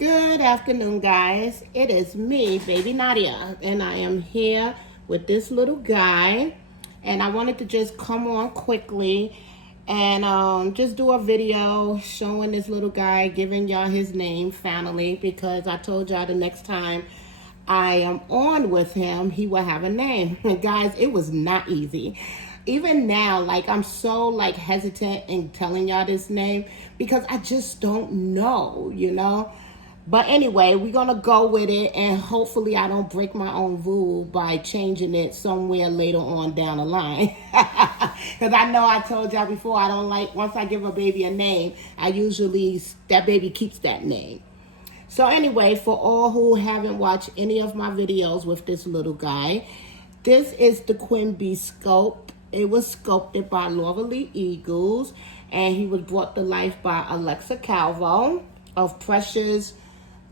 Good afternoon, guys. It is me, baby Nadia, and I am here with this little guy. And I wanted to just come on quickly and just do a video showing this little guy, giving y'all his name finally, because I told y'all the next time I am on with him, he will have a name. And guys, it was not easy. Even now, like, I'm so like hesitant in telling y'all this name because I just don't know, you know. But anyway, we're going to go with it, and hopefully I don't break my own rule by changing it somewhere later on down the line. Because I know I told y'all before, I don't like, once I give a baby a name, I usually, that baby keeps that name. So anyway, for all who haven't watched any of my videos with this little guy, this is the Queen Bee sculpt. It was sculpted by Laura Lee Eagles, and he was brought to life by Calvo of Precious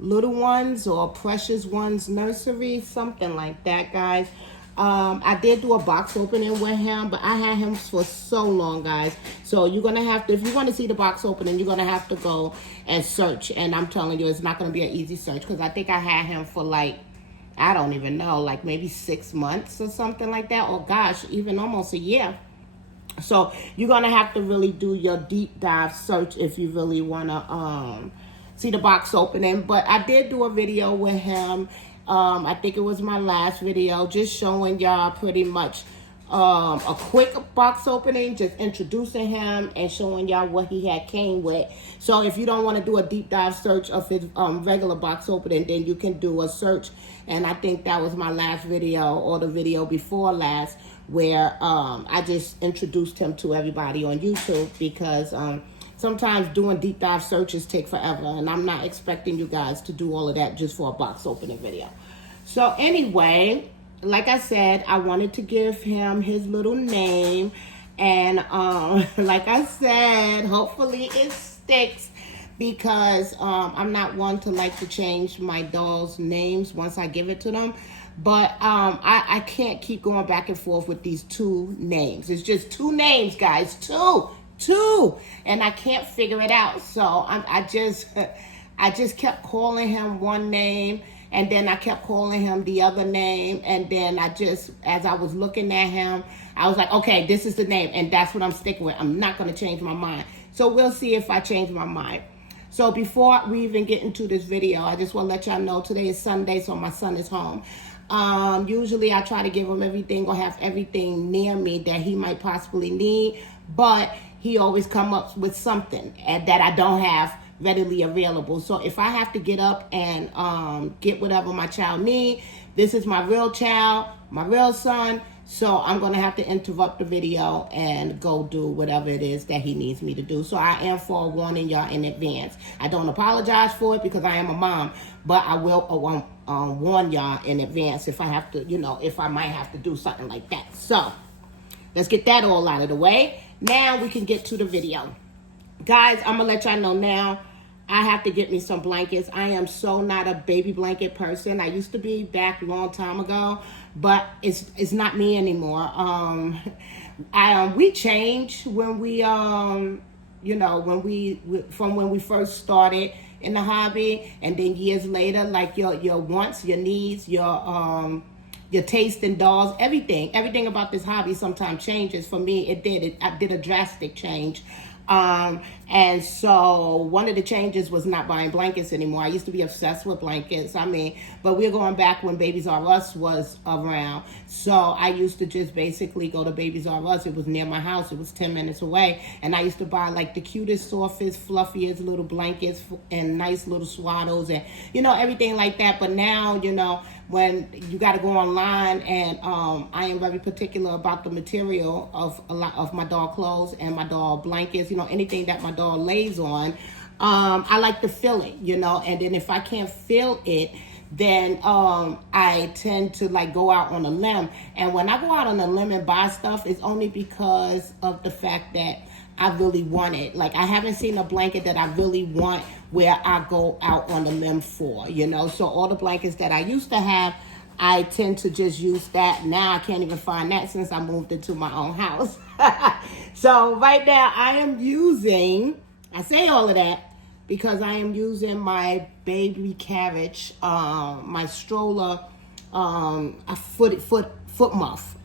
Little Ones or Precious Ones Nursery, something like that, guys. I did do a box opening with him, but I had him for so long, guys. So you're going to have to, if you want to see the box opening, you're going to have to go and search. And I'm telling you, it's not going to be an easy search because I think I had him for like, I don't even know, like maybe 6 months or something like that. Or gosh, even almost a year. So you're going to have to really do your deep dive search if you really want to see the box opening. But I did do a video with him. I think it was my last video, just showing y'all pretty much a quick box opening, just introducing him and showing y'all what he had came with. So if you don't want to do a deep dive search of his regular box opening, then you can do a search. And I think that was my last video, or the video before last, where I just introduced him to everybody on YouTube, because sometimes doing deep dive searches take forever, and I'm not expecting you guys to do all of that just for a box opening video. So anyway, like I said, I wanted to give him his little name, and like I said, hopefully it sticks, because I'm not one to like to change my dolls' names once I give it to them. But I can't keep going back and forth with these two names. It's just two names, guys. Two, and I can't figure it out. So I just kept calling him one name, and then I kept calling him the other name, and then as I was looking at him, I was like, okay, this is the name, and that's what I'm sticking with. I'm not going to change my mind. So we'll see if I change my mind. So before we even get into this video, I just want to let y'all know today is Sunday, so my son is home. Usually I try to give him everything or have everything near me that he might possibly need, but he always come up with something that I don't have readily available. So if I have to get up and get whatever my child need, this is my real child, my real son, so I'm going to have to interrupt the video and go do whatever it is that he needs me to do. So I am forewarning y'all in advance. I don't apologize for it because I am a mom, but I will warn y'all in advance if I have to, if I might have to do something like that. So let's get that all out of the way. Now we can get to the video. Guys, I'm going to let y'all know now, I have to get me some blankets. I am so not a baby blanket person. I used to be back a long time ago, but it's not me anymore. We changed when we, from when we first started in the hobby, and then years later, like your wants, your needs, your taste in dolls, everything about this hobby sometimes changes. For me, I did a drastic change. And so one of the changes was not buying blankets anymore. I used to be obsessed with blankets. But we're going back when Babies R Us was around. So I used to just basically go to Babies R Us. It was near my house. It was 10 minutes away. And I used to buy like the cutest, softest, fluffiest little blankets and nice little swaddles and, everything like that. But now, when you got to go online, and I am very particular about the material of a lot of my doll clothes and my doll blankets, anything that my doll lays on, I like to feel it, and then if I can't feel it, then I tend to like go out on a limb. And when I go out on a limb and buy stuff, it's only because of the fact that I really want it. Like, I haven't seen a blanket that I really want where I go out on a limb for, So all the blankets that I used to have, I tend to just use that. Now I can't even find that since I moved into my own house. So right now I am using, I say all of that, because I am using my baby carriage, my stroller, a foot muff.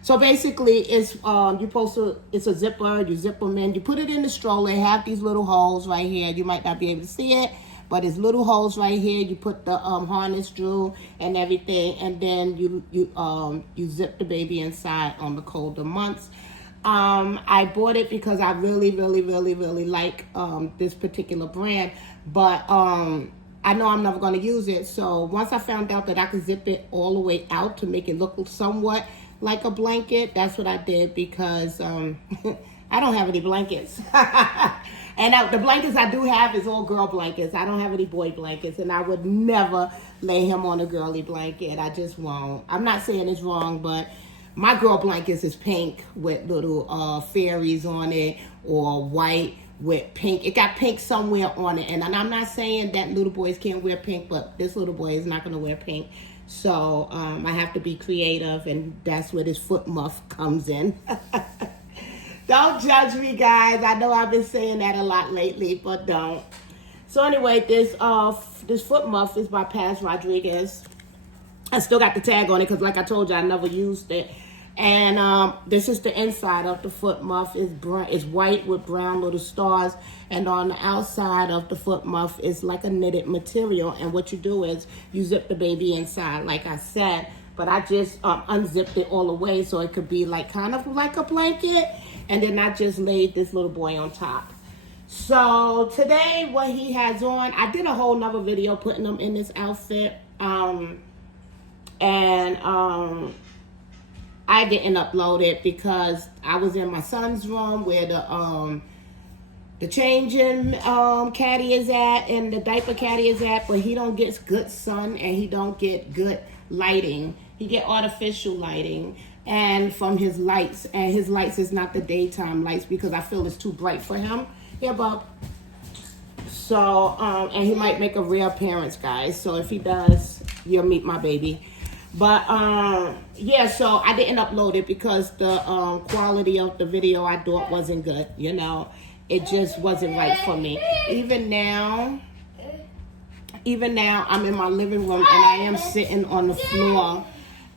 So basically, it's it's a zipper. You zip them in. You put it in the stroller. It have these little holes right here. You might not be able to see it, but it's little holes right here. You put the harness through and everything, and then you zip the baby inside on the colder months. I bought it because I really like this particular brand, but I know I'm never going to use it. So once I found out that I could zip it all the way out to make it look somewhat like a blanket, that's what I did, because I don't have any blankets. And the blankets I do have is all girl blankets. I don't have any boy blankets, and I would never lay him on a girly blanket. I just won't. I'm not saying it's wrong, but my girl blankets is pink with little fairies on it, or white with pink. It got pink somewhere on it. And I'm not saying that little boys can't wear pink, but this little boy is not going to wear pink. So I have to be creative, and that's where this foot muff comes in. Don't judge me, guys. I know I've been saying that a lot lately, but don't. So anyway, this foot muff is by Paz Rodriguez. I still got the tag on it because, like I told you, I never used it. And this is the inside of the foot muff. It's white with brown little stars. And on the outside of the foot muff is like a knitted material. And what you do is you zip the baby inside, like I said. But I just unzipped it all the way so it could be like kind of like a blanket. And then I just laid this little boy on top. So today what he has on, I did a whole nother video putting him in this outfit. I didn't upload it because I was in my son's room where the changing caddy is at and the diaper caddy is at, but he don't get good sun and he don't get good lighting. He get artificial lighting and from his lights, and his lights is not the daytime lights because I feel it's too bright for him. Yeah, Bob. So, and he might make a rare appearance, guys. So if he does, you'll meet my baby. But yeah, so I didn't upload it because the quality of the video I thought wasn't good. You know, it just wasn't right for me. Even now I'm in my living room and I am sitting on the floor,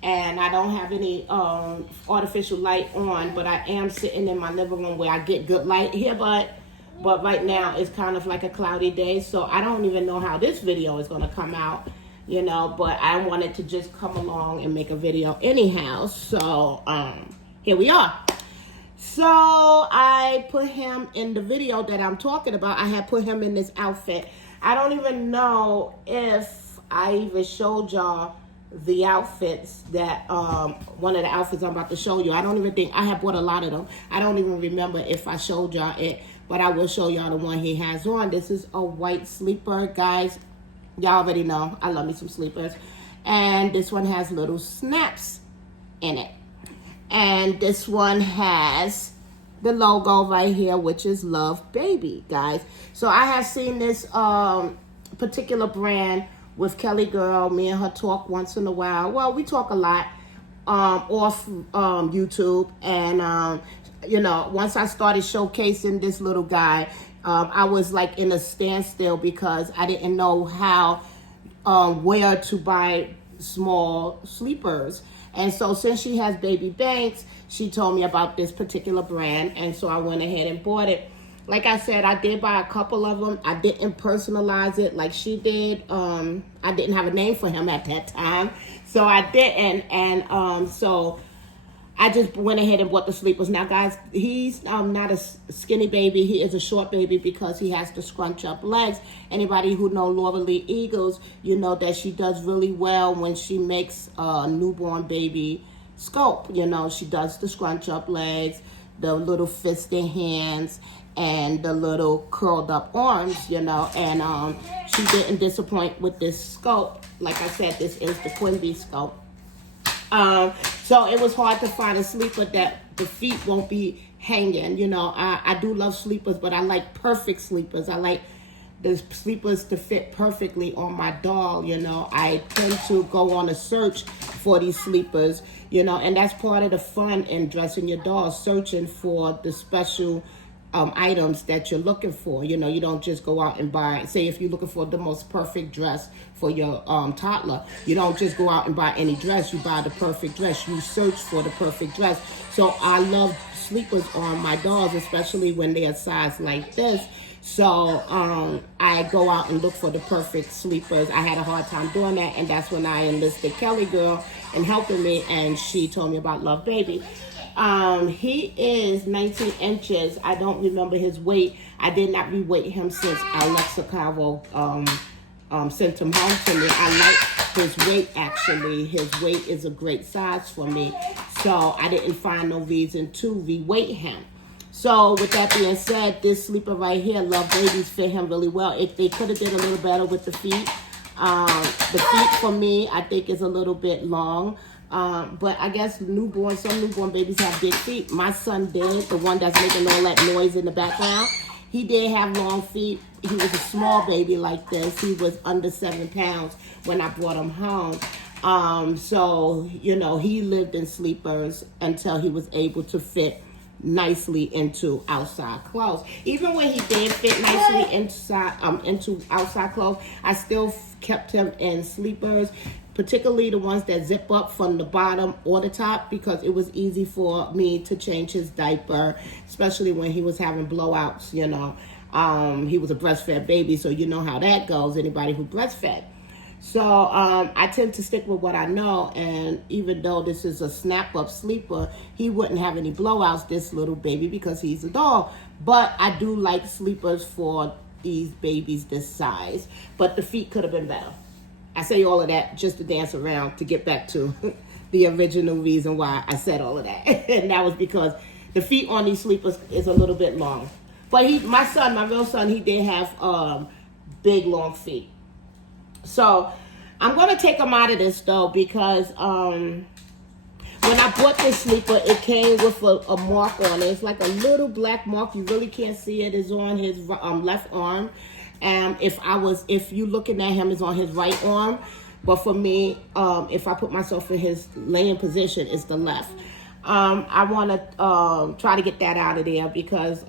and I don't have any artificial light on, but I am sitting in my living room where I get good light here. But right now it's kind of like a cloudy day, so I don't even know how this video is going to come out. You know, but I wanted to just come along and make a video anyhow. So, here we are. So, I put him in the video that I'm talking about. I had put him in this outfit. I don't even know if I even showed y'all the outfits that, one of the outfits I'm about to show you. I don't even think, I have bought a lot of them. I don't even remember if I showed y'all it, but I will show y'all the one he has on. This is a white sleeper, guys. Y'all already know I love me some sleepers. And this one has little snaps in it. And this one has the logo right here, which is Love Baby, guys. So I have seen this particular brand with Kelly Girl. Me and her talk once in a while. Well, we talk a lot off YouTube. And, you know, once I started showcasing this little guy, I was like in a standstill because I didn't know how, where to buy small sleepers. And so since she has baby banks, she told me about this particular brand. And so I went ahead and bought it. Like I said, I did buy a couple of them. I didn't personalize it like she did. I didn't have a name for him at that time. So I didn't. And so I just went ahead and bought the sleepers. Now, guys, he's not a skinny baby. He is a short baby because he has to scrunch up legs. Anybody who know Laura Lee Eagles, you know that she does really well when she makes a newborn baby sculpt. You know, she does the scrunch up legs, the little fisted hands, and the little curled up arms, you know. And she didn't disappoint with this sculpt. Like I said, this is the Quimby sculpt. So it was hard to find a sleeper that the feet won't be hanging. You know, I do love sleepers, but I like perfect sleepers. I like the sleepers to fit perfectly on my doll. You know, I tend to go on a search for these sleepers, you know, and that's part of the fun in dressing your doll, searching for the special items that you're looking for. You know, you don't just go out and buy, say if you're looking for the most perfect dress for your toddler, you don't just go out and buy any dress, you buy the perfect dress. You search for the perfect dress. So I love sleepers on my dolls, especially when they're size like this. So I go out and look for the perfect sleepers. I had a hard time doing that, and that's when I enlisted Kelly Girl in helping me, and she told me about Love Baby. He is 19 inches. I don't remember his weight. I did not reweight him since Alexa Calvo sent him home to me. I like his weight, actually. His weight is a great size for me. So I didn't find no reason to reweight him. So with that being said, this sleeper right here, Love Babies, fit him really well. If they could have did a little better with the feet. The feet for me, I think, is a little bit long. But I guess some newborn babies have big feet. My son did, the one that's making all that noise in the background. He did have long feet. He was a small baby like this. He was under 7 pounds when I brought him home. So, you know, he lived in sleepers until he was able to fit nicely into outside clothes. Even when he did fit nicely into outside clothes, I still kept him in sleepers, particularly the ones that zip up from the bottom or the top, because it was easy for me to change his diaper, especially when he was having blowouts. You know, he was a breastfed baby, so you know how that goes, anybody who breastfed. So I tend to stick with what I know, and even though this is a snap-up sleeper, he wouldn't have any blowouts, this little baby, because he's a doll. But I do like sleepers for these babies this size, but the feet could have been better. I say all of that just to dance around to get back to the original reason why I said all of that. And that was because the feet on these sleepers is a little bit long. But my real son, he did have big, long feet. So I'm going to take him out of this, though, because when I bought this sleeper, it came with a mark on it. It's like a little black mark. You really can't see it. It's on his left arm. If you looking at him, it's on his right arm. But for me, if I put myself in his laying position, it's the left. I want to try to get that out of there because,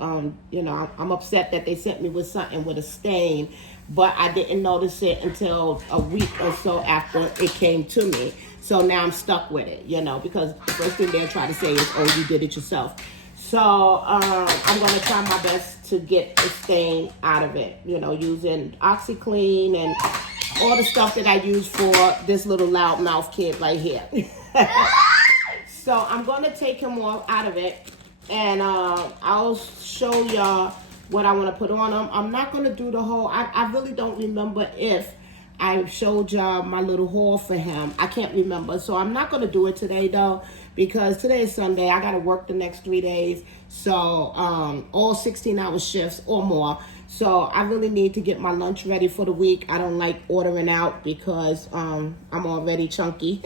you know, I'm upset that they sent me with something with a stain, but I didn't notice it until a week or so after it came to me. So now I'm stuck with it, you know, because the first thing they'll try to say is, oh, you did it yourself. So I'm going to try my best to get the stain out of it, you know, using OxyClean and all the stuff that I use for this little loudmouth kid right here. So I'm going to take him all out of it, and I'll show y'all what I want to put on him. I'm not going to do the whole, I really don't remember if I showed y'all my little haul for him. I can't remember. So I'm not going to do it today, though, because today is Sunday. I got to work the next 3 days. So all 16-hour shifts or more. So I really need to get my lunch ready for the week. I don't like ordering out because I'm already chunky.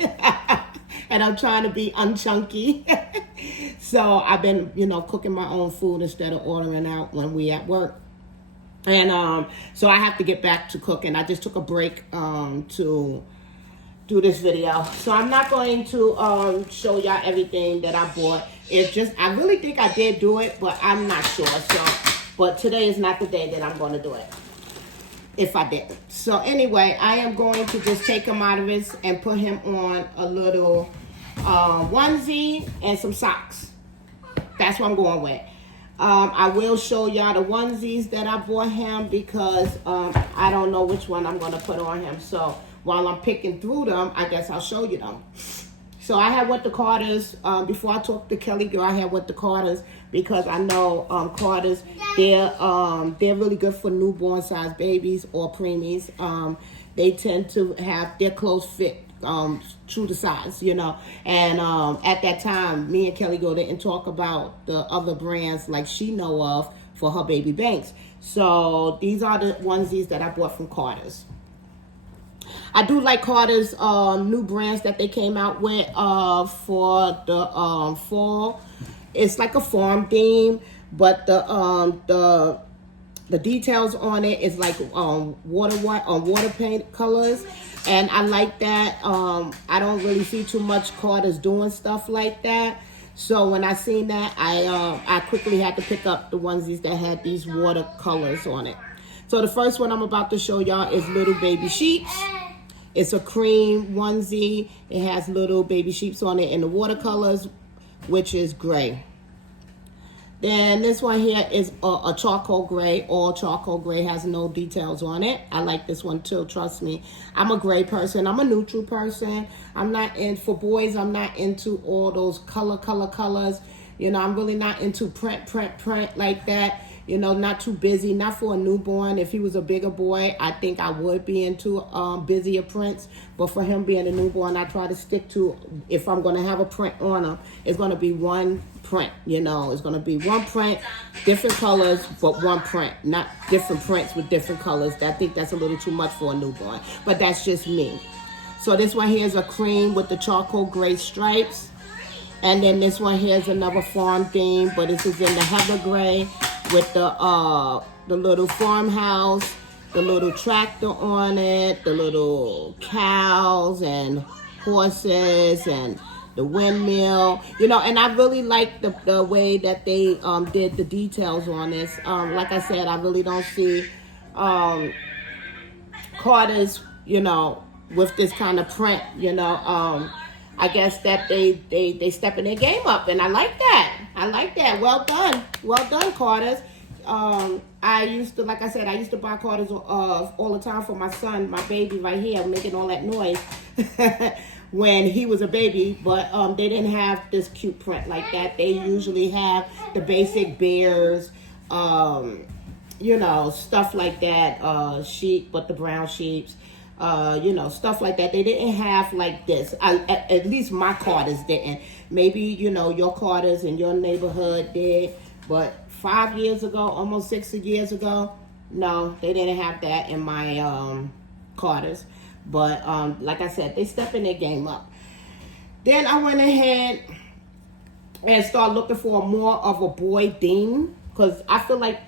And I'm trying to be unchunky. So I've been, you know, cooking my own food instead of ordering out when we at work. And so I have to get back to cooking. I just took a break to do this video. So I'm not going to show y'all everything that I bought. It's just, I really think I did do it, but I'm not sure. So, but today is not the day that I'm going to do it, if I didn't. So anyway, I am going to just take him out of this and put him on a little onesie and some socks. That's what I'm going with. I will show y'all the onesies that I bought him because I don't know which one I'm going to put on him. So while I'm picking through them, I guess I'll show you them. So I had went to Carter's. Before I talked to Kelly Girl, I had went to Carter's because I know Carter's, they're really good for newborn size babies or preemies. They tend to have their clothes fit true to size, you know. And at that time, me and Kelly Girl didn't talk about the other brands like she know of for her baby Banks. So these are the onesies that I bought from Carter's. I do like Carter's new brands that they came out with for the fall. It's like a farm theme, but the details on it is like water paint colors, and I like that. I don't really see too much Carter's doing stuff like that. So when I seen that, I quickly had to pick up the onesies that had these watercolors on it. So the first one I'm about to show y'all is Little Baby Sheeps. It's a cream onesie. It has little baby sheeps on it in the watercolors, which is gray. Then this one here is a charcoal gray. All charcoal gray, has no details on it. I like this one too, trust me. I'm a gray person. I'm a neutral person. I'm not in, for boys, I'm not into all those colors. You know, I'm really not into print like that. You know, not too busy, not for a newborn. If he was a bigger boy, I think I would be into busier prints. But for him being a newborn, I try to stick to, if I'm going to have a print on him, it's going to be one print. You know, it's going to be one print, different colors, but one print. Not different prints with different colors. I think that's a little too much for a newborn. But that's just me. So this one here is a cream with the charcoal gray stripes. And then this one here is another farm theme, but this is in the heather gray with the little farmhouse, the little tractor on it, the little cows and horses and the windmill. You know, and I really like the way that they did the details on this. Like I said, I really don't see Carter's, you know, with this kind of print, you know. I guess that they stepping their game up, and I like that. I like that. Well done, Carters. I used to, like I said, I used to buy Carters all the time for my son, my baby right here, making all that noise when he was a baby. But they didn't have this cute print like that. They usually have the basic bears, you know, stuff like that. Sheep, but the brown sheeps. You know, stuff like that. They didn't have like this. At least my Carters didn't. Maybe, you know, your Carters in your neighborhood did. But 5 years ago, almost 6 years ago, no, they didn't have that in my Carters. But like I said, they stepping their game up. Then I went ahead and started looking for more of a boy theme, because I feel like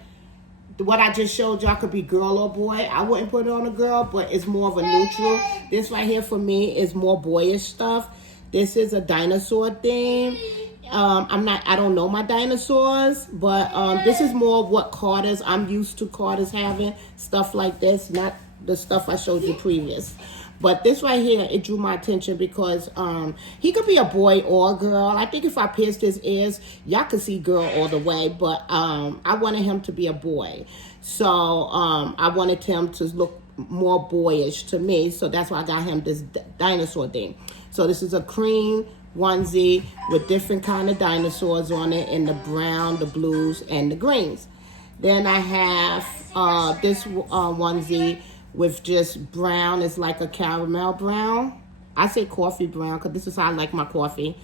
what I just showed y'all could be girl or boy. I wouldn't put it on a girl, but it's more of a neutral. This right here for me is more boyish stuff. This is a dinosaur theme. I don't know my dinosaurs, but this is more of what Carters, I'm used to Carters having, stuff like this, not the stuff I showed you previous. But this right here, it drew my attention because he could be a boy or a girl. I think if I pierced his ears, y'all could see girl all the way. But I wanted him to be a boy. So I wanted him to look more boyish to me. So that's why I got him this dinosaur thing. So this is a cream onesie with different kind of dinosaurs on it in the brown, the blues, and the greens. Then I have this onesie with just brown. It's like a caramel brown. I say coffee brown because this is how I like my coffee.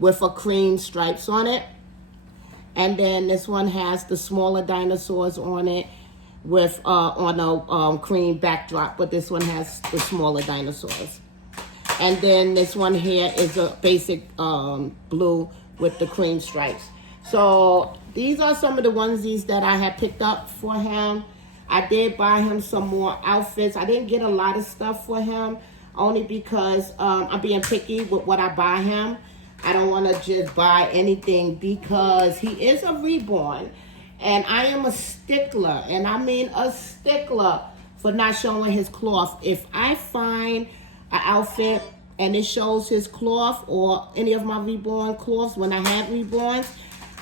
With a cream stripes on it. And then this one has the smaller dinosaurs on it with on a cream backdrop, but this one has the smaller dinosaurs. And then this one here is a basic blue with the cream stripes. So these are some of the onesies that I had picked up for him. I did buy him some more outfits. I didn't get a lot of stuff for him, only because I'm being picky with what I buy him. I don't want to just buy anything because he is a reborn. And I am a stickler, and I mean a stickler, for not showing his cloth. If I find an outfit and it shows his cloth or any of my reborn cloths when I had reborns,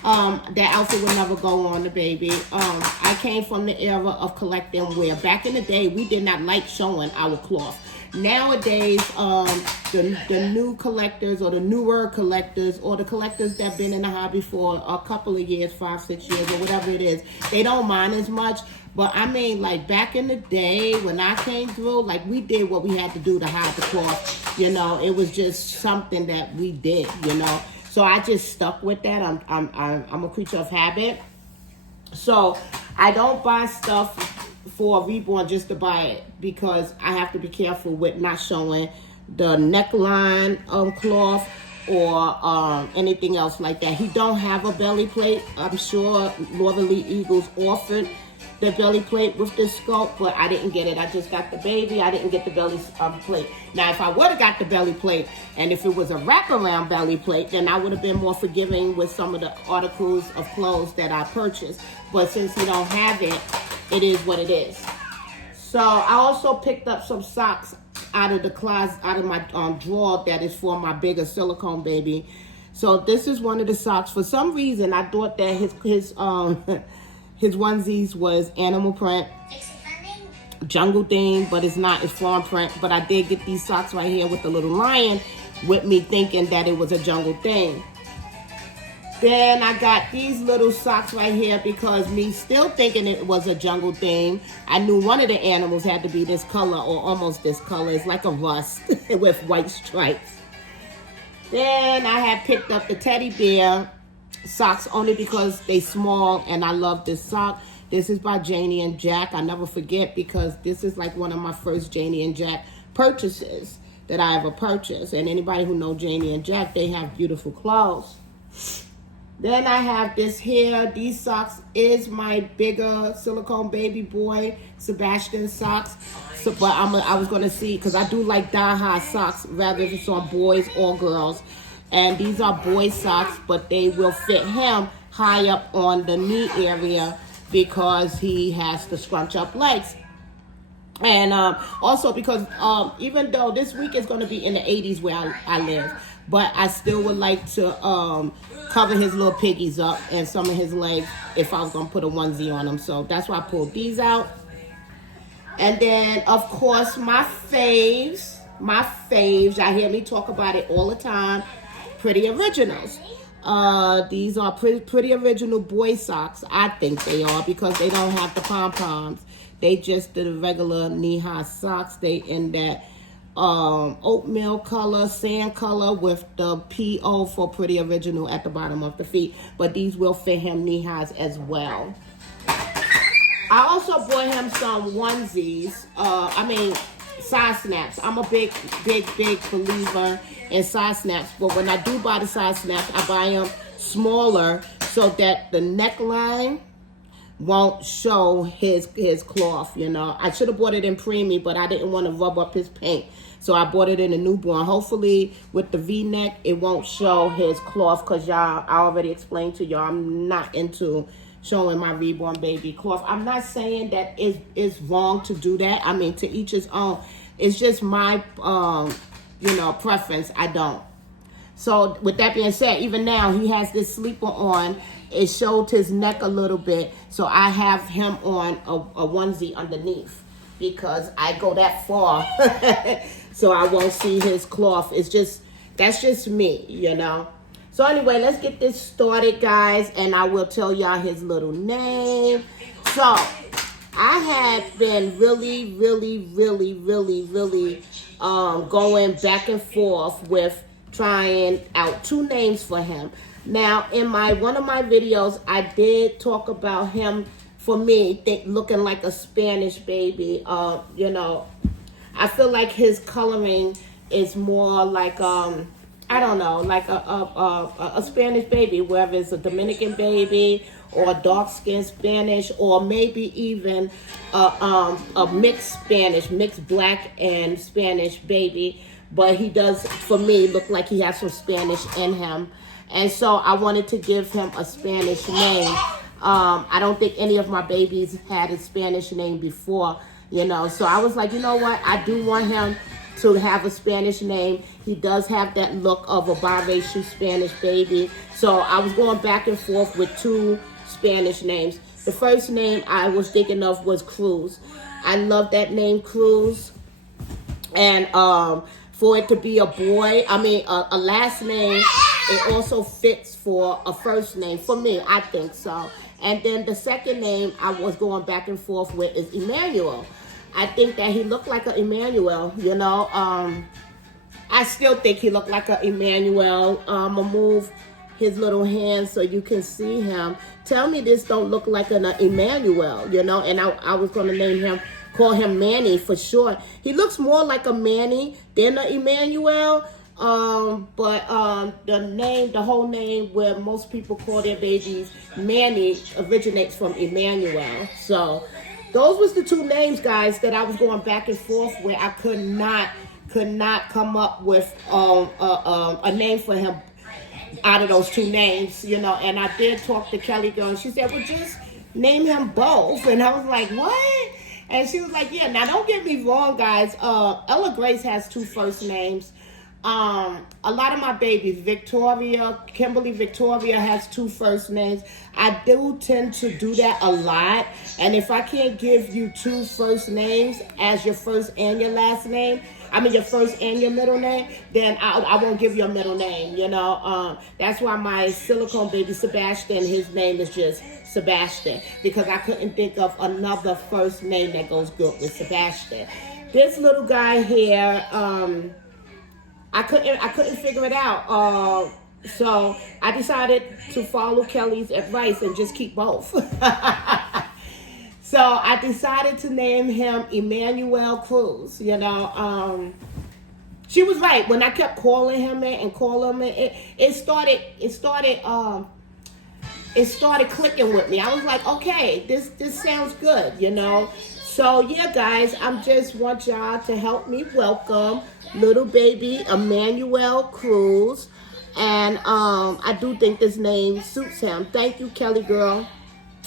that outfit will never go on the baby. I came from the era of collecting where back in the day we did not like showing our cloth. Nowadays, the new collectors or the newer collectors or the collectors that been in the hobby for a couple of years, 5, 6 years or whatever it is, they don't mind as much. But I mean, like back in the day when I came through, like we did what we had to do to hide the cloth. You know, it was just something that we did. You know. So I just stuck with that. I'm a creature of habit. So I don't buy stuff for a reborn just to buy it, because I have to be careful with not showing the neckline cloth or anything else like that. He don't have a belly plate. I'm sure Northerly Eagles offered the belly plate with the scope, but I didn't get it. I just got the baby. I didn't get the belly plate. Now, if I would have got the belly plate, and if it was a wraparound belly plate, then I would have been more forgiving with some of the articles of clothes that I purchased. But since he don't have it, it is what it is. So I also picked up some socks out of the closet, out of my drawer that is for my bigger silicone baby. So this is one of the socks. For some reason, I thought that his his onesies was animal print, jungle theme, but it's not. It's farm print. But I did get these socks right here with the little lion with me thinking that it was a jungle thing. Then I got these little socks right here because me still thinking it was a jungle theme. I knew one of the animals had to be this color or almost this color. It's like a rust with white stripes. Then I had picked up the teddy bear socks only because they small and I love this sock. This is by Janie and Jack. I never forget because this is like one of my first Janie and Jack purchases that I ever purchased. And anybody who knows Janie and Jack, they have beautiful clothes. Then I have this here. These socks is my bigger silicone baby boy Sebastian socks. So, but I was gonna see because I do like die-high socks, rather if it's on boys or girls. And these are boy socks, but they will fit him high up on the knee area because he has to scrunch up legs. And also because even though this week is going to be in the 80s where I live, but I still would like to cover his little piggies up and some of his legs if I was going to put a onesie on him. So that's why I pulled these out. And then, of course, my faves. I hear me talk about it all the time. Pretty Originals. These are pretty original boy socks. I think they are because they don't have the pom-poms. They just the regular knee-high socks. They in that oatmeal color, sand color with the P.O. for Pretty Original at the bottom of the feet. But these will fit him knee-highs as well. I also bought him some onesies. Side snaps. I'm a big believer in side snaps. But when I do buy the side snaps, I buy them smaller so that the neckline won't show his cloth, you know. I should have bought it in preemie, but I didn't want to rub up his paint. So I bought it in a newborn. Hopefully with the V-neck, it won't show his cloth because y'all, I already explained to y'all, I'm not into showing my reborn baby cloth. I'm not saying that it's wrong to do that. I mean, to each his own. It's just my, preference. I don't. So with that being said, even now he has this sleeper on. It showed his neck a little bit. So I have him on a onesie underneath because I go that far. So I won't see his cloth. That's just me, you know. So anyway, let's get this started, guys, and I will tell y'all his little name. So I had been really going back and forth with trying out two names for him. Now, in one of my videos, I did talk about him, for me, looking like a Spanish baby. I feel like his coloring is more like I don't know, like a Spanish baby, whether it's a Dominican baby or a dark-skinned Spanish, or maybe even a mixed Spanish, mixed black and Spanish baby. But he does, for me, look like he has some Spanish in him. And so I wanted to give him a Spanish name. I don't think any of my babies had a Spanish name before, you know. So I was like, you know what? I do want him to have a Spanish name. He does have that look of a biracial Spanish baby. So I was going back and forth with two Spanish names. The first name I was thinking of was Cruz. I love that name, Cruz. And for it to be a boy, a last name, it also fits for a first name. For me, I think so. And then the second name I was going back and forth with is Emmanuel. I think that he looked like an Emmanuel, you know. I still think he looked like an Emmanuel. I'm going to move his little hand so you can see him. Tell me this don't look like an Emmanuel, you know. And I was going to call him Manny for short. He looks more like a Manny than an Emmanuel. The whole name where most people call their babies Manny originates from Emmanuel. So those was the two names, guys, that I was going back and forth where I could not come up with a name for him out of those two names, you know. And I did talk to Kelly girl, and she said, well, just name him both. And I was like, what? And she was like, yeah. Now, don't get me wrong, guys. Ella Grace has two first names. A lot of my babies, Kimberly Victoria has two first names. I do tend to do that a lot. And if I can't give you two first names as your first and your last name, your first and your middle name, then I won't give you a middle name, you know. That's why my silicone baby Sebastian, his name is just Sebastian, because I couldn't think of another first name that goes good with Sebastian. This little guy here, I couldn't figure it out. So I decided to follow Kelly's advice and just keep both. So I decided to name him Emmanuel Cruz. You know, she was right when I kept calling him it. It started clicking with me. I was like, okay, this sounds good. You know. So yeah, guys, I just want y'all to help me welcome little baby Emmanuel Cruz, and I do think this name suits him. Thank you, Kelly girl,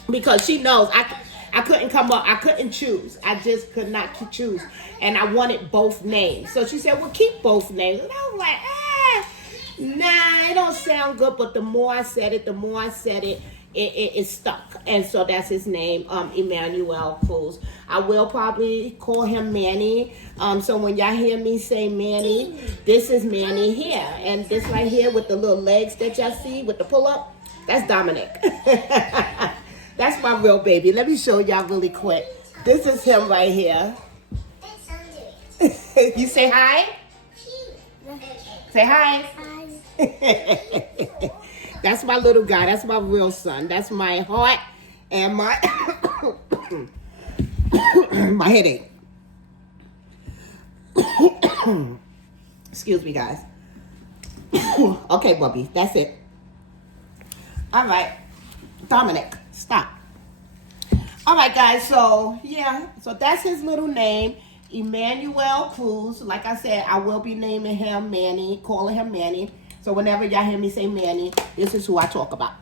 because she knows I couldn't come up. I couldn't choose. I just could not choose, and I wanted both names. So she said, "Well, keep both names." And I was like, nah, it don't sound good. But the more I said it, it stuck, and so that's his name, Emmanuel Cruz. I will probably call him Manny. So when y'all hear me say Manny, this is Manny here, and this right here with the little legs that y'all see with the pull up, that's Dominic. That's my real baby. Let me show y'all really quick. This is him right here. You say hi? Say hi. That's my little guy. That's my real son. That's my heart and my my headache. Excuse me, guys. Okay, Bubby. That's it. All right. Dominic, stop. All right, guys. So, yeah. So, that's his little name, Emmanuel Cruz. Like I said, I will be naming him Manny, calling him Manny. So whenever y'all hear me say Manny, this is who I talk about.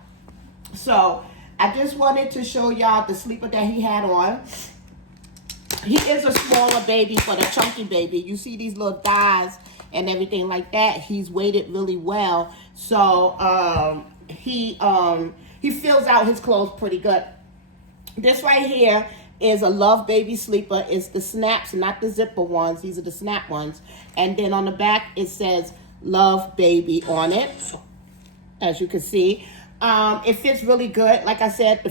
So I just wanted to show y'all the sleeper that he had on. He is a smaller baby for the chunky baby. You see these little thighs and everything like that. He's weighted really well. So he fills out his clothes pretty good. This right here is a Love Baby sleeper. It's the snaps, not the zipper ones. These are the snap ones. And then on the back, it says Love Baby on it, as you can see. It fits really good. Like I said,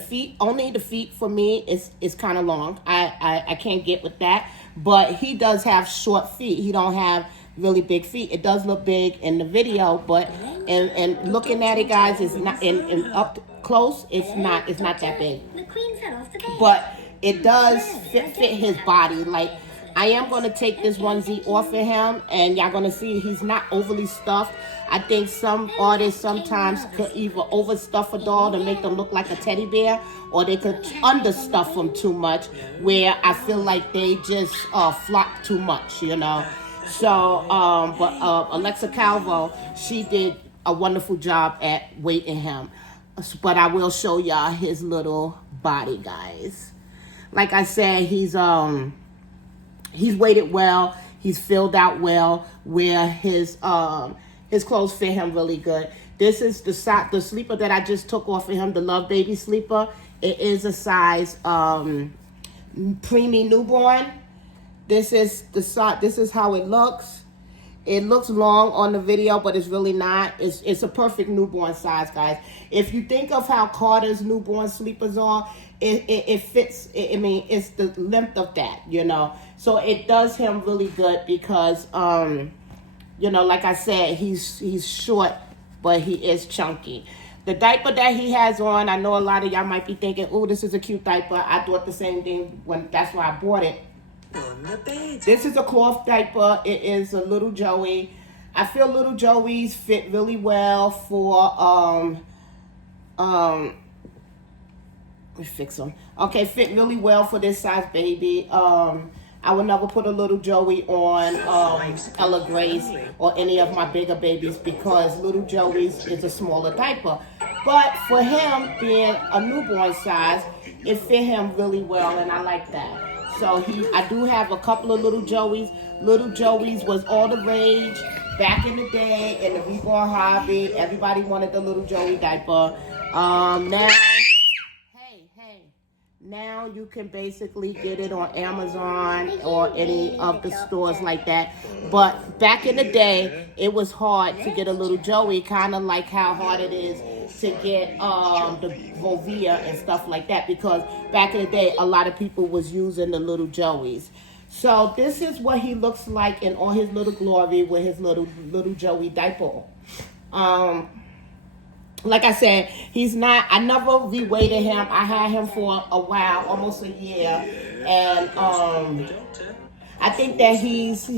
only the feet for me is kind of long. I can't get with that. But he does have short feet. He don't have really big feet. It does look big in the video, but and looking at it, guys, is not in up close. It's not that big. The queen fell off the bed. But it does fit his body. Like, I am going to take this onesie off of him, and y'all going to see he's not overly stuffed. I think some artists sometimes could either overstuff a doll to make them look like a teddy bear, or they could understuff them too much, where I feel like they just flop too much, you know. So, but Alexa Calvo, she did a wonderful job at weighting him. But I will show y'all his little body, guys. Like I said, he's weighted well. He's filled out well, where his clothes fit him really good. This is the sleeper that I just took off of him, the Love Baby sleeper. It is a size preemie newborn. This is how it looks. It looks long on the video, but it's really not. It's a perfect newborn size, guys. If you think of how Carter's newborn sleepers are, it fits. It's the length of that, you know. So it does him really good because, you know, like I said, he's short, but he is chunky. The diaper that he has on, I know a lot of y'all might be thinking, oh, this is a cute diaper. I thought the same thing that's why I bought it. This is a cloth diaper. It is a little Joey. I feel little Joey's fit really well for let me fix them. Okay, fit really well for this size baby. I would never put a little Joey on Ella Grace or any of my bigger babies because little Joey's is a smaller diaper. But for him being a newborn size, it fit him really well, and I like that. So I do have a couple of little Joeys. Little Joeys was all the rage back in the day in the reborn hobby. Everybody wanted the little Joey diaper. Now you can basically get it on Amazon or any of the stores like that. But back in the day, it was hard to get a little Joey, kind of like how hard it is to get the Volvia and stuff like that, because back in the day, a lot of people was using the little Joeys. So this is what he looks like in all his little glory with his little Joey diaper. Like I said, I never reweighted him. I had him for a while, almost a year. And I think that his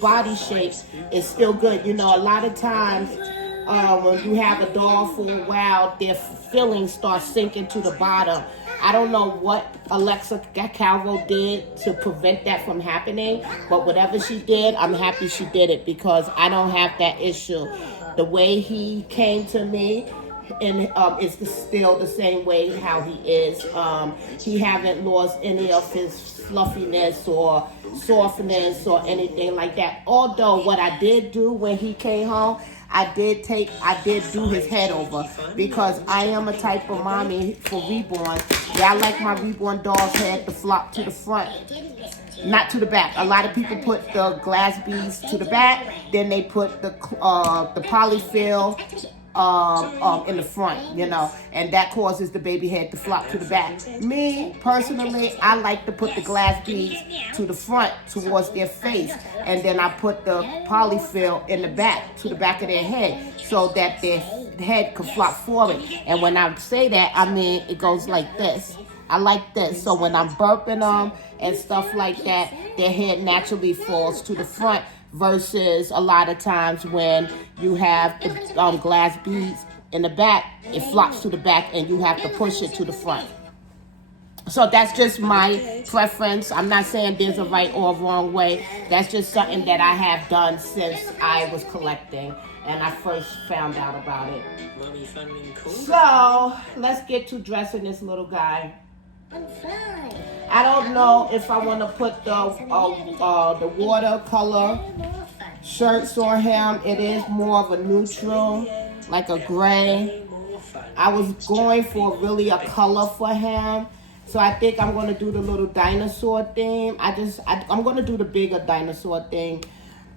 body shape is still good. A lot of times when you have a dog for a while, their fillings start sinking to the bottom. I don't know what Alexa Calvo did to prevent that from happening, but whatever she did, I'm happy she did it because I don't have that issue. The way he came to me, and it's still the same way how he is. He haven't lost any of his fluffiness or softness or anything like that. Although what I did do when he came home, I did do his head over because I am a type of mommy for reborn. Yeah, I like my reborn dog's head to flop to the front, not to the back. A lot of people put the glass beads to the back, then they put the polyfill in the front, and that causes the baby head to flop to the back. Me, personally, I like to put the glass beads to the front towards their face, and then I put the polyfill in the back, to the back of their head, so that their head could flop forward. And when I say that, I mean it goes like this. I like this, so when I'm burping them and stuff like that, their head naturally falls to the front, versus a lot of times when you have the glass beads in the back, it flops to the back and you have to push it to the front. So that's just my preference. I'm not saying there's a right or wrong way. That's just something that I have done since I was collecting and I first found out about it. So let's get to dressing this little guy. I'm fine. I don't know if I want to put the watercolor shirts on him. It is more of a neutral, like a gray. I was going for really a color for him. So I think I'm going to do the little dinosaur theme. I'm going to do the bigger dinosaur thing.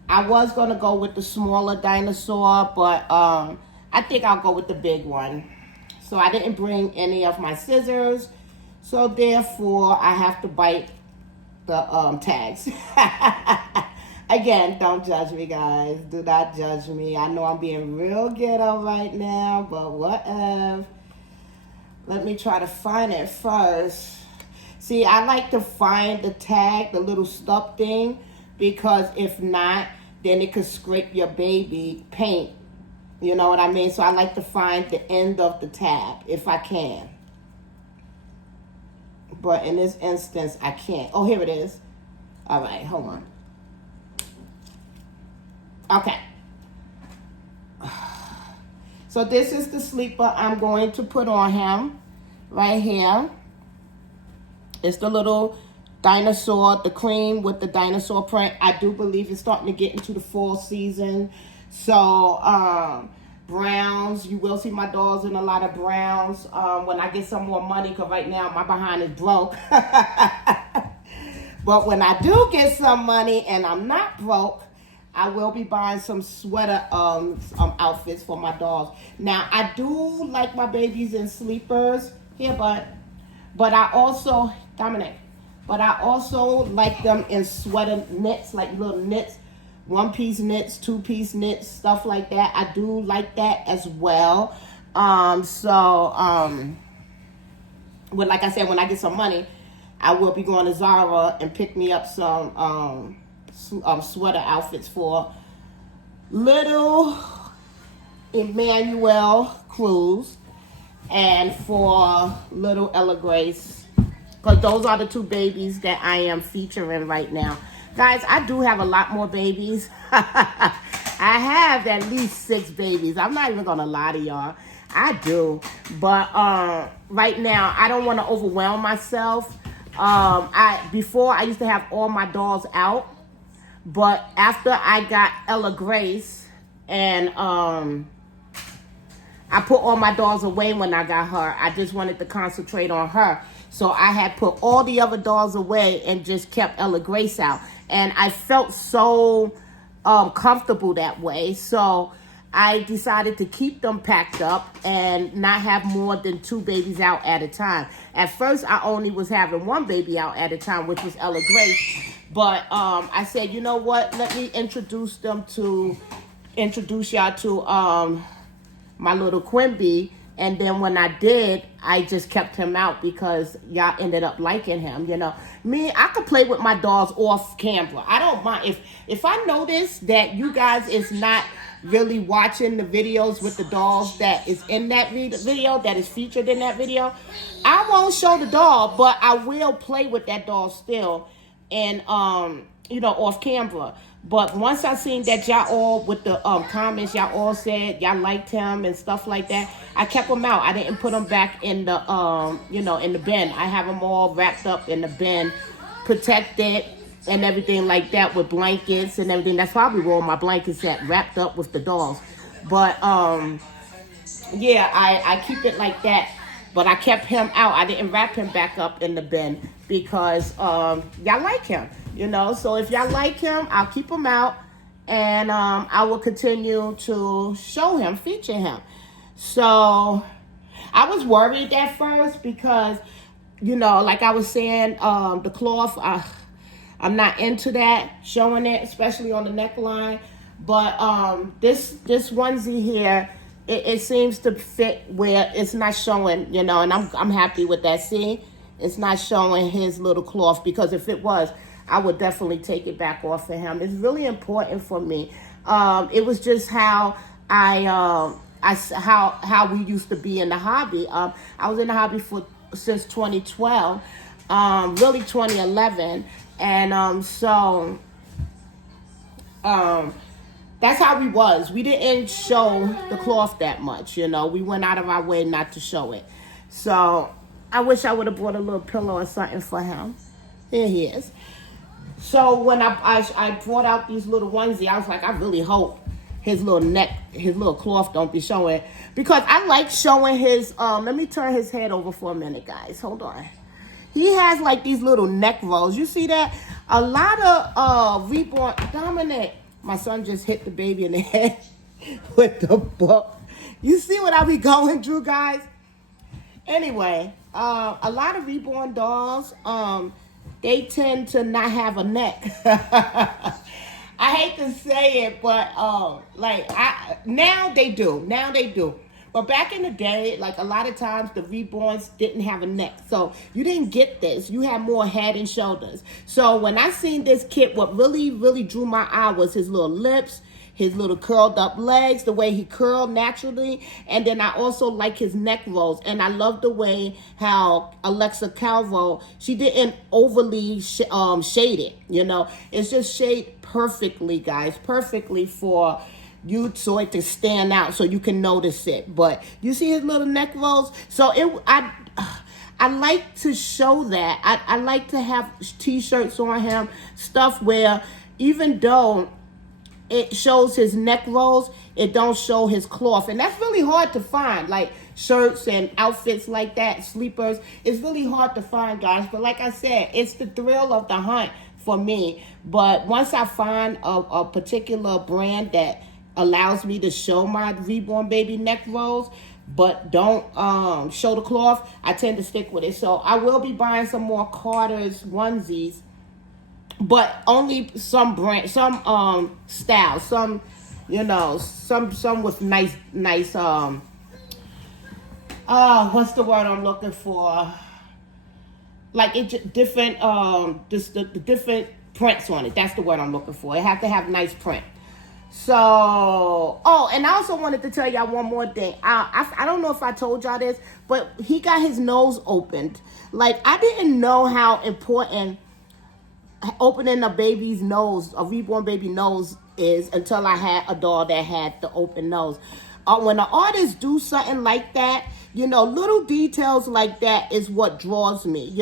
I was going to go with the smaller dinosaur, but I think I'll go with the big one. So I didn't bring any of my scissors. So therefore, I have to bite the tags. Again, don't judge me, guys. Do not judge me. I know I'm being real ghetto right now, but whatever. Let me try to find it first. See, I like to find the tag, the little stub thing, because if not, then it could scrape your baby paint. You know what I mean? So I like to find the end of the tab, if I can. But in this instance, I can't. Oh, here it is. All right, hold on. Okay. So this is the sleeper I'm going to put on him right here. It's the little dinosaur, the cream with the dinosaur print. I do believe it's starting to get into the fall season. So, browns, you will see my dogs in a lot of browns when I get some more money, because right now my behind is broke. But when I do get some money and I'm not broke, I will be buying some sweater outfits for my dogs. Now, I do like my babies in sleepers. Here, but I also, Dominic, but I also like them in sweater knits, like little knits. One-piece knits, two-piece knits, stuff like that. I do like that as well. But like I said, when I get some money, I will be going to Zara and pick me up some sweater outfits for little Emmanuel Cruz and for little Ella Grace, because those are the two babies that I am featuring right now. Guys, I do have a lot more babies. I have at least 6 babies. I'm not even gonna lie to y'all. I do. But right now, I don't want to overwhelm myself. Before I used to have all my dolls out. But after I got Ella Grace and I put all my dolls away when I got her, I just wanted to concentrate on her. So I had put all the other dolls away and just kept Ella Grace out. And I felt so comfortable that way. So I decided to keep them packed up and not have more than 2 babies out at a time. At first, I only was having 1 baby out at a time, which was Ella Grace. But I said, you know what? Let me introduce y'all to my little Quimby. And then when I did, I just kept him out because y'all ended up liking him, you know. Me, I could play with my dolls off camera. I don't mind. If I notice that you guys is not really watching the videos with the dolls that is in that video, that is featured in that video, I won't show the doll, but I will play with that doll still and, you know, off camera. But once I seen that y'all all, with the comments, y'all all said y'all liked him and stuff like that, I kept him out. I didn't put him back in the, you know, in the bin. I have them all wrapped up in the bin, protected and everything like that with blankets and everything. That's probably where all my blankets at, wrapped up with the dolls. But, yeah, I keep it like that. But I kept him out. I didn't wrap him back up in the bin because y'all like him. You know, so if y'all like him, I'll keep him out, and I will continue to show him, feature him. So I was worried at first because, you know, like I was saying, the cloth, I'm not into that, showing it, especially on the neckline. But this onesie here, it seems to fit where it's not showing, you know, and I'm happy with that. See, it's not showing his little cloth, because if it was, I would definitely take it back off of him. It's really important for me. It was just how how we used to be in the hobby. I was in the hobby since 2012, really 2011, and that's how we was. We didn't show the cloth that much, you know. We went out of our way not to show it. So I wish I would have brought a little pillow or something for him. Here he is. So when I brought out these little onesie, I was like, I really hope his little neck, his little cloth don't be showing, because I like showing his, let me turn his head over for a minute, guys. Hold on. He has like these little neck rolls. You see that? A lot of reborn, Dominic, my son just hit the baby in the head with the book. You see what I be going through, guys? Anyway, a lot of reborn dolls, they tend to not have a neck. I hate to say it, but now they do. Now they do. But back in the day, like a lot of times the reborns didn't have a neck. So you didn't get this. You had more head and shoulders. So when I seen this kit, what really, really drew my eye was his little lips, his little curled up legs, the way he curled naturally. And then I also like his neck rolls. And I love the way how Calvo, she didn't overly shade it, you know. It's just shaded perfectly, guys, perfectly for you, so it to stand out so you can notice it. But you see his little neck rolls? So I like to show that. I like to have t-shirts on him, stuff where even though it shows his neck rolls, it don't show his cloth. And that's really hard to find, like shirts and outfits like that, sleepers. It's really hard to find, guys. But like I said, it's the thrill of the hunt for me. But once I find a particular brand that allows me to show my reborn baby neck rolls, but don't show the cloth, I tend to stick with it. So I will be buying some more Carter's onesies, but only some brand, some styles, some, you know, some with nice what's the word I'm looking for? Like it different just the different prints on it. That's the word I'm looking for. It has to have nice print. So, oh, and I also wanted to tell y'all one more thing. I don't know if I told y'all this, but he got his nose opened. Like, I didn't know how important opening a baby's nose, a reborn baby nose, is until I had a doll that had the open nose. When an artist do something like that, little details like that is what draws me.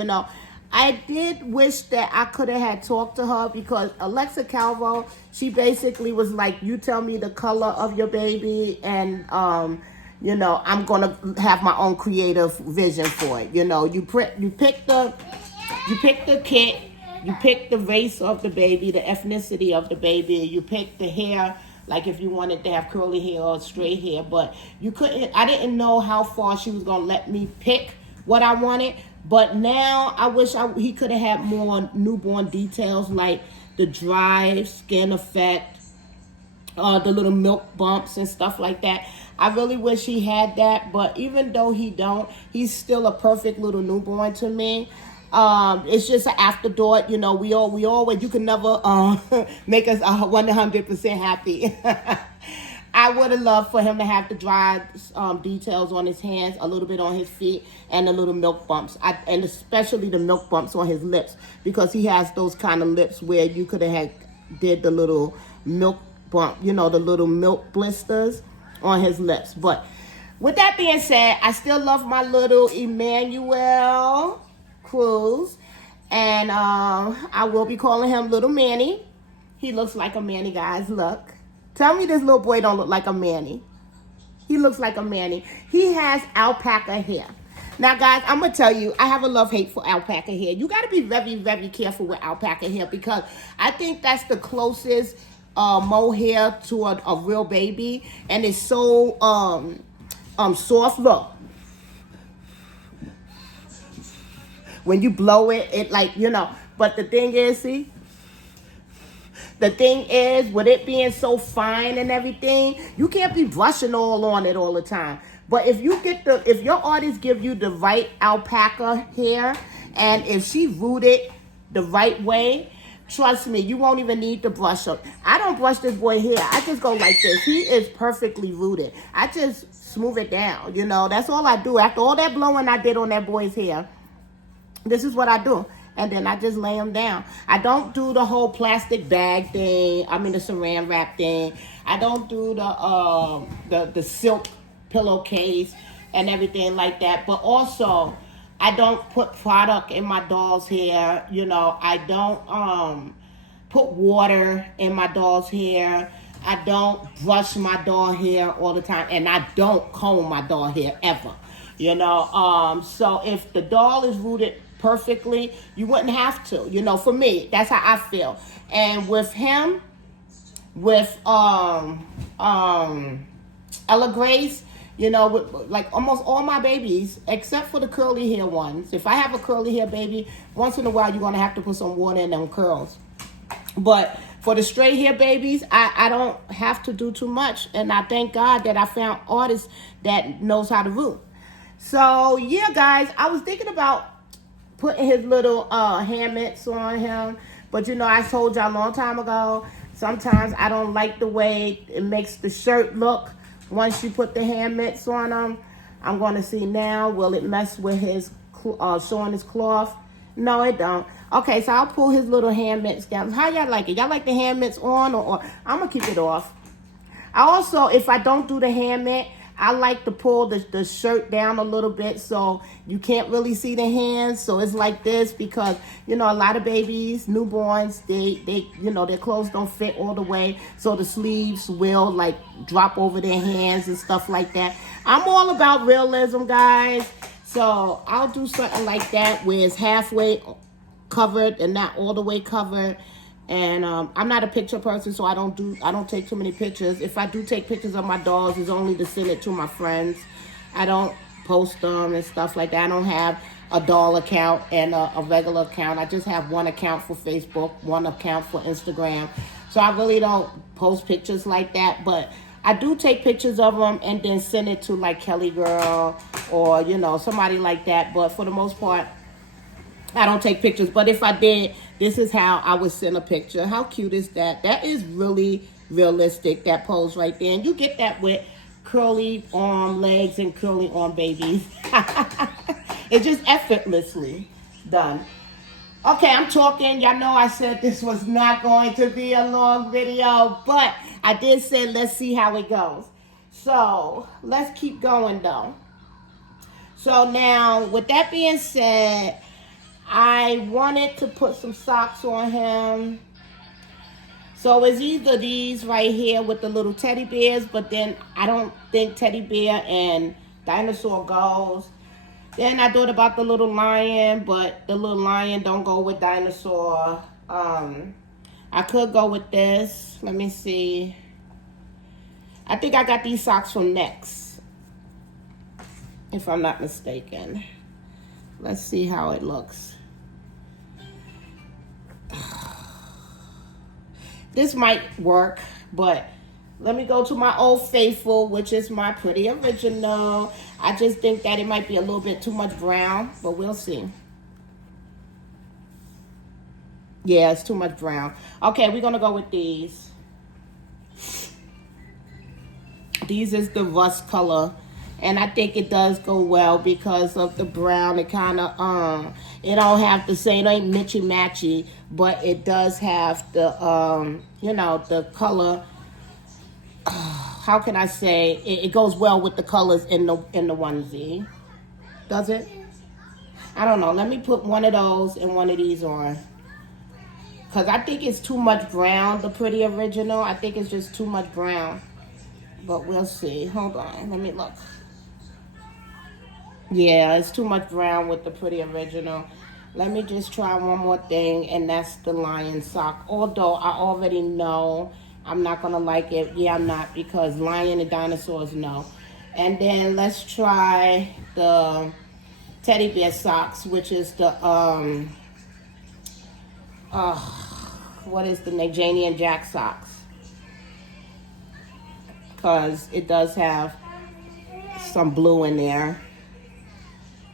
I did wish that I could have had talked to her, because Alexa Calvo, she basically was like, you tell me the color of your baby, and I'm gonna have my own creative vision for it. You pick the kit, you pick the race of the baby, the ethnicity of the baby, you pick the hair, like if you wanted to have curly hair or straight hair, but I didn't know how far she was gonna let me pick what I wanted. But now I wish he could have had more newborn details, like the dry skin effect, the little milk bumps and stuff like that. I really wish he had that, but even though he don't, he's still a perfect little newborn to me. It's just an afterthought, we always, you can never make us 100% happy. I would have loved for him to have the dry details on his hands, a little bit on his feet, and the little milk bumps, and especially the milk bumps on his lips, because he has those kind of lips where you could have did the little milk bump, the little milk blisters on his lips. But with that being said, I still love my little Emmanuel Cruz, and I will be calling him Little Manny. He looks like a Manny, guys. Look. Tell me this little boy don't look like a Manny. He looks like a Manny. He has alpaca hair. Now, guys, I'm going to tell you, I have a love-hate for alpaca hair. You got to be very, very careful with alpaca hair, because I think that's the closest mohair to a real baby. And it's so soft. Look. When you blow it, But the thing is, see? The thing is, with it being so fine and everything, you can't be brushing all on it all the time. But if your artist give you the right alpaca hair, and if she rooted the right way, trust me, you won't even need to brush up. I don't brush this boy hair. I just go like this. He is perfectly rooted. I just smooth it down. That's all I do. After all that blowing I did on that boy's hair, this is what I do. And then I just lay them down. I don't do the whole plastic bag thing. I mean, the saran wrap thing. I don't do the silk pillowcase and everything like that. But also, I don't put product in my doll's hair. I don't put water in my doll's hair. I don't brush my doll hair all the time. And I don't comb my doll hair ever. So if the doll is rooted perfectly, you wouldn't have to. For me, that's how I feel. And with him, with Ella Grace, with, like, almost all my babies, except for the curly hair ones. If I have a curly hair baby, once in a while you're gonna have to put some water in them curls. But for the straight hair babies, I don't have to do too much. And I thank God that I found artists that knows how to root. So yeah, guys, I was thinking about putting his little hand mitts on him. But I told y'all a long time ago, sometimes I don't like the way it makes the shirt look once you put the hand mitts on him. I'm going to see now, will it mess with his showing his cloth? No, it don't. Okay, so I'll pull his little hand mitts down. How y'all like it? Y'all like the hand mitts on, or I'm going to keep it off? I also, if I don't do the hand mitt, I like to pull the shirt down a little bit so you can't really see the hands. So it's like this because, a lot of babies, newborns, they their clothes don't fit all the way. So the sleeves will like drop over their hands and stuff like that. I'm all about realism, guys. So I'll do something like that where it's halfway covered and not all the way covered. And I'm not a picture person, so I don't take too many pictures. If I do take pictures of my dolls, it's only to send it to my friends. I don't post them and stuff like that. I don't have a doll account and a regular account. I just have one account for Facebook, one account for Instagram. So I really don't post pictures like that. But I do take pictures of them and then send it to like Kelly Girl or, somebody like that. But for the most part, I don't take pictures. But if I did, this is how I would send a picture. How cute is that? That is really, realistic, that pose right there. And you get that with curly arm legs and curly arm babies. It's just effortlessly done. Okay, I'm talking. Y'all know I said this was not going to be a long video, but I did say let's see how it goes. So let's keep going though. So now, with that being said, I wanted to put some socks on him. So it's either these right here with the little teddy bears, but then I don't think teddy bear and dinosaur goes. Then I thought about the little lion, but the little lion don't go with dinosaur. I could go with this. Let me see. I think I got these socks from Next, if I'm not mistaken. Let's see how it looks. This might work, but let me go to my Old Faithful, which is my pretty original. I just think that it might be a little bit too much brown, but we'll see. Yeah, it's too much brown. Okay, we're going to go with these. These is the rust color. And I think it does go well because of the brown. It kind of, it don't have the same, it ain't matchy-matchy, but it does have the, you know, the color. How can I say? It goes well with the colors in the onesie. Does it? I don't know. Let me put one of those and one of these on. Because I think it's too much brown, the pretty original. I think it's just too much brown. But we'll see. Hold on. Let me look. Yeah, it's too much brown with the pretty original. Let me just try one more thing, and that's the lion sock. Although I already know I'm not going to like it. Yeah, I'm not, because lion and dinosaurs, no. And then let's try the teddy bear socks, which is the, what is the name? Janie and Jack socks. Because it does have some blue in there.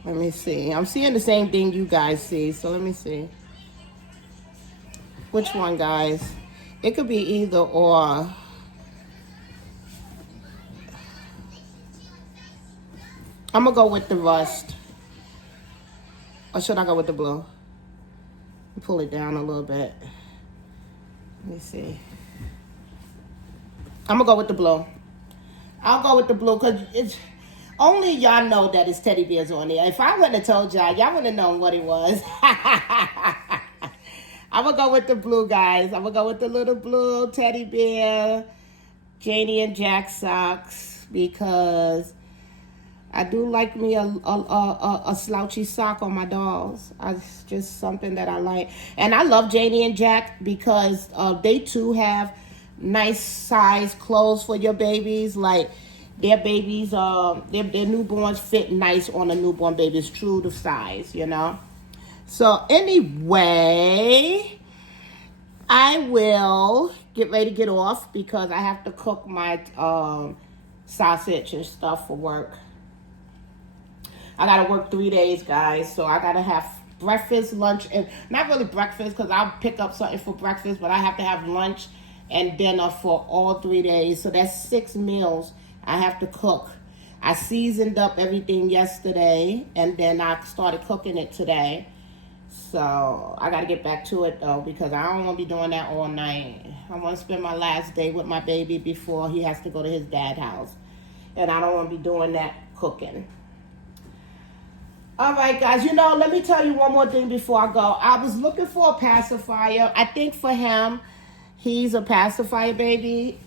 Let me see. I'm seeing the same thing you guys see, so let me see. Which one, guys? It could be either or. I'm going to go with the rust. Or should I go with the blue? Pull it down a little bit. Let me see. I'm going to go with the blue. I'll go with the blue because it's only y'all know that it's teddy bears on there. If I wouldn't have told y'all wouldn't have known what it was. I'm going to go with the blue, guys. I'm going to go with the little blue teddy bear, Janie and Jack socks, because I do like me a slouchy sock on my dolls. It's just something that I like. And I love Janie and Jack because they too have nice size clothes for your babies. Like their babies, their newborns fit nice on a newborn baby. It's true to size, you know. So anyway, I will get ready to get off because I have to cook my sausage and stuff for work. I gotta work 3 days, guys. So I gotta have breakfast, lunch, and not really breakfast because I'll pick up something for breakfast, but I have to have lunch and dinner for all 3 days. So that's 6 meals I have to cook. I seasoned up everything yesterday, and then I started cooking it today. So I got to get back to it, though, because I don't want to be doing that all night. I want to spend my last day with my baby before he has to go to his dad's house. And I don't want to be doing that cooking. All right, guys. You know, let me tell you one more thing before I go. I was looking for a pacifier. I think for him, he's a pacifier baby.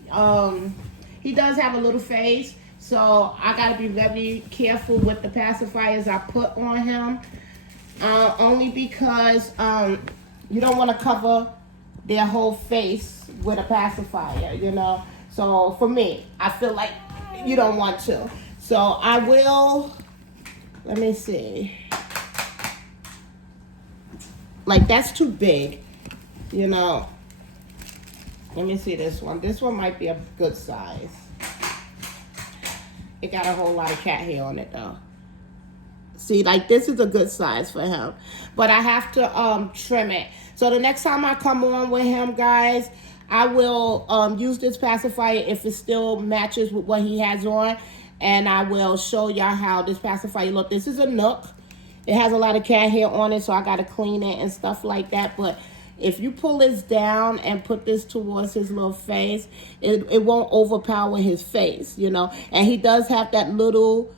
He does have a little face, so I got to be very careful with the pacifiers I put on him. Only because you don't want to cover their whole face with a pacifier, you know. So for me, I feel like you don't want to. So I will, let me see. Like that's too big, you know. Let me see this one. This one might be a good size. It got a whole lot of cat hair on it though. See, like this is a good size for him. But I have to trim it. So the next time I come on with him, guys, I will use this pacifier if it still matches with what he has on. And I will show y'all how this pacifier look. This is a Nook. It has a lot of cat hair on it, so I got to clean it and stuff like that. But if you pull this down and put this towards his little face, it won't overpower his face, you know. And he does have that little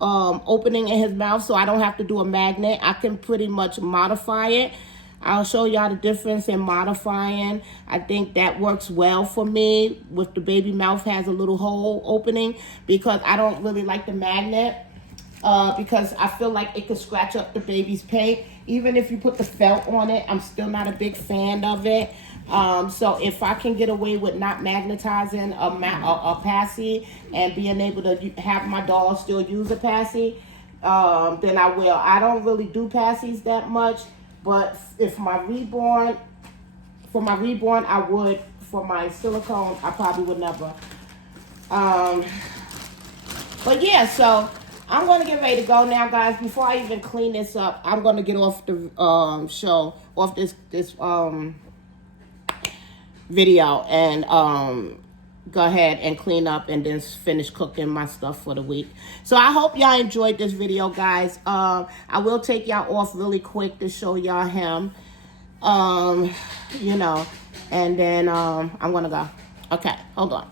opening in his mouth, so I don't have to do a magnet. I can pretty much modify it. I'll show y'all the difference in modifying. I think that works well for me with the baby mouth has a little hole opening, because I don't really like the magnet. Because I feel like it could scratch up the baby's paint. Even if you put the felt on it, I'm still not a big fan of it. So if I can get away with not magnetizing a passy and being able to have my doll still use a passy, then I will. I don't really do passies that much, but if for my reborn, I would. For my silicone, I probably would never. But yeah, so I'm going to get ready to go now, guys. Before I even clean this up, I'm going to get off the off this video and go ahead and clean up and then finish cooking my stuff for the week. So I hope y'all enjoyed this video, guys. I will take y'all off really quick to show y'all him, you know, and then I'm going to go. Okay, hold on.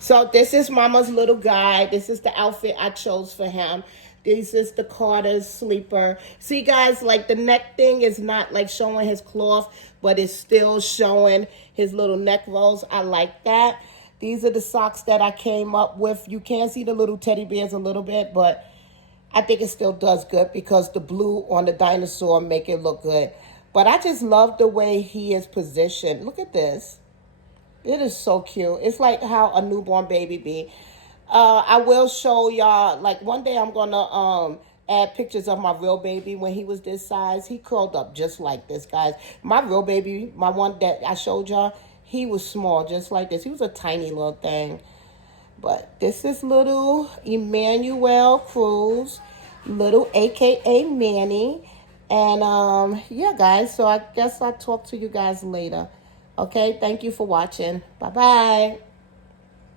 So this is Mama's little guy. This is the outfit I chose for him. This is the Carter's sleeper. See, guys, like the neck thing is not like showing his cloth, but it's still showing his little neck rolls. I like that. These are the socks that I came up with. You can see the little teddy bears a little bit, but I think it still does good because the blue on the dinosaur make it look good. But I just love the way he is positioned. Look at this. It is so cute. It's like how a newborn baby be. I will show y'all, like one day I'm going to add pictures of my real baby when he was this size. He curled up just like this, guys. My real baby, my one that I showed y'all, he was small just like this. He was a tiny little thing. But this is little Emmanuel Cruz, little AKA Manny. And yeah, guys, so I guess I'll talk to you guys later. Okay, thank you for watching. Bye-bye.